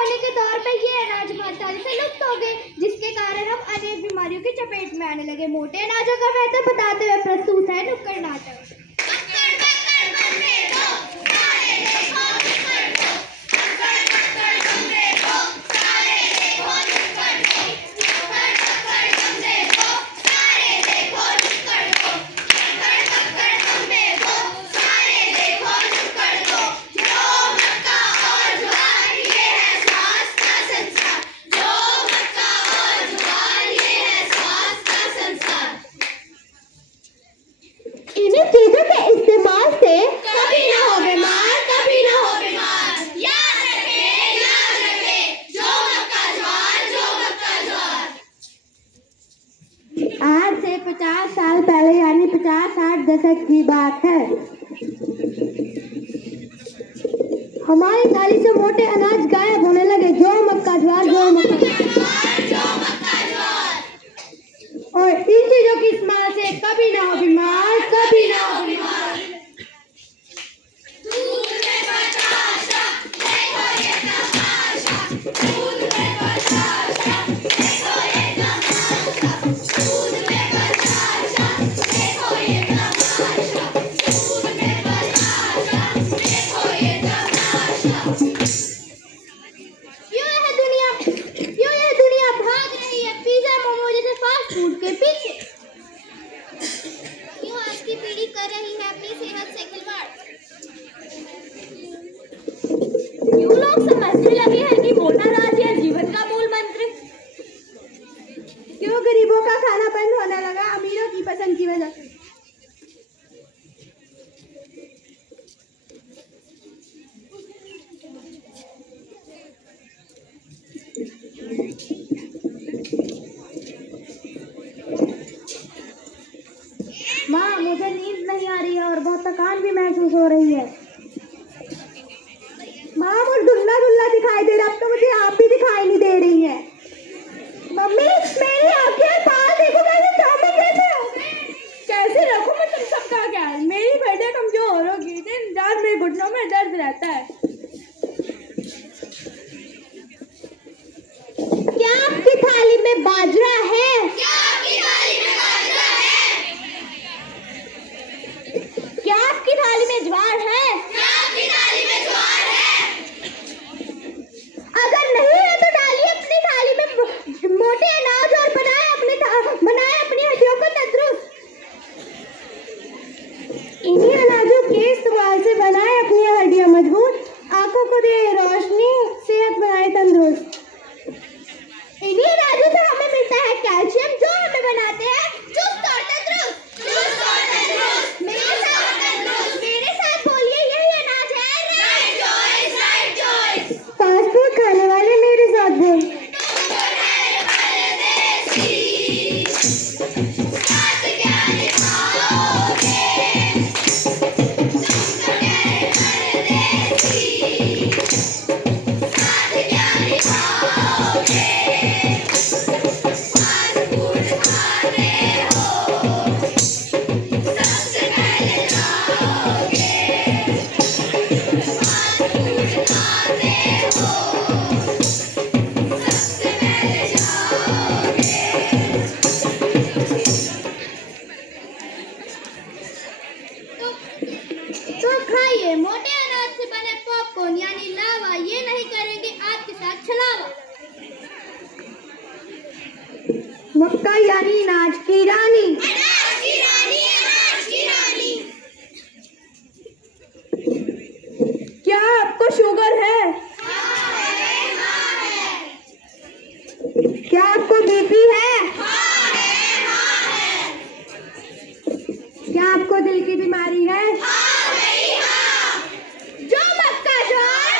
होने के दौर पे ये अनाज बहुत सारे से लुप्त हो गए, जिसके कारण हम अनेक बीमारियों की चपेट में आने लगे। मोटे अनाजों का महत्व बताते हुए प्रस्तुत है नुक्कड़ नाटक। इन्हीं चीजों के इस्तेमाल से कभी ना हो बीमार, कभी ना हो बीमार। याद रखे, जो मक्का ज्वार। आज से 50 साल पहले यानी 50-60 दशक की बात है, हमारी थाली से मोटे अनाज गायब होने लगे। जो मक्का ज्वार। और इन चीजों की इस्तेमाल से कभी ना हो बीमार, कभी ना हो बीमार। दूध में बताशा, देखो ये तमाशा। दूध में बताशा, देखो ये तमाशा। दूध में बताशा, देखो ये तमाशा। दूध में बताशा, देखो ये तमाशा। क्यों यह दुनिया भाग रही है पिज्जा मोमो जैसे फास्ट फूड के पीछे? क्यों आज की पीढ़ी कर रही है अपनी सेहत से खिलवाड़? क्यों लोग समझने लगे हैं कि मोटा अनाज है जीवन का मूल मंत्र? क्यों गरीबों का खाना बंद होने लगा अमीरों की पसंद की वजह से? माँ, मुझे नींद नहीं आ रही है और बहुत थकान भी महसूस हो रही है। माँ, मुझे धुंधला दिखाई दे रहा है। अब तो मुझे आप भी दिखाई नहीं दे रही है। मम्मी, मेरी आंखें बाहर देखो, कैसे रखूं मैं तुम सबका ख्याल? मेरी बेटे कमजोर होगी, दिन रात मेरे घुटनों में दर्द रहता है। क्या आपकी थाली में बाजरा है? क्या आपकी थाली में ज्वार है? अगर नहीं है तो डालिए अपनी थाली में मोटे अनाज और बनाए अपनी हड्डियों को तंदुरुस्त। इन्हीं अनाजों के इस्तेमाल से बनाए अपनी हड्डियां मजबूत, आंखों को दे रोशनी, सेहत बनाए तंदुरुस्त। इन्हीं अनाजों से हमें मिलता है कैल्शियम, जो हमें बनाते हैं चुस्त और तंदुरुस्त। मेरे साथ बोलिए, यही अनाज है राइट चॉइस। फास्ट फूड खाने वाले मेरे साथ बोल। तो खाइए मोटे अनाज से बने पॉपकॉर्न यानी लावा, ये नहीं करेंगे आपके साथ छलावा। मक्का यानी अनाज की रानी। क्या आपको शुगर है? क्या आपको बीपी है? क्या आपको दिल की बीमारी है? जो मक्का ज्वार,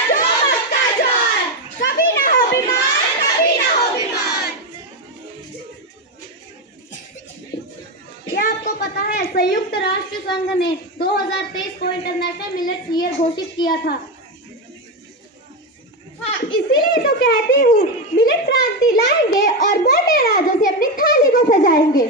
कभी ना हो बीमार। क्या आपको पता है संयुक्त राष्ट्र संघ ने 2023 को इंटरनेशनल मिलेट्स ईयर घोषित किया था? हाँ, इसीलिए तो कहती हूँ मिलेट क्रांति लाएंगे और मोटे अनाजों से अपनी थाली को सजाएंगे।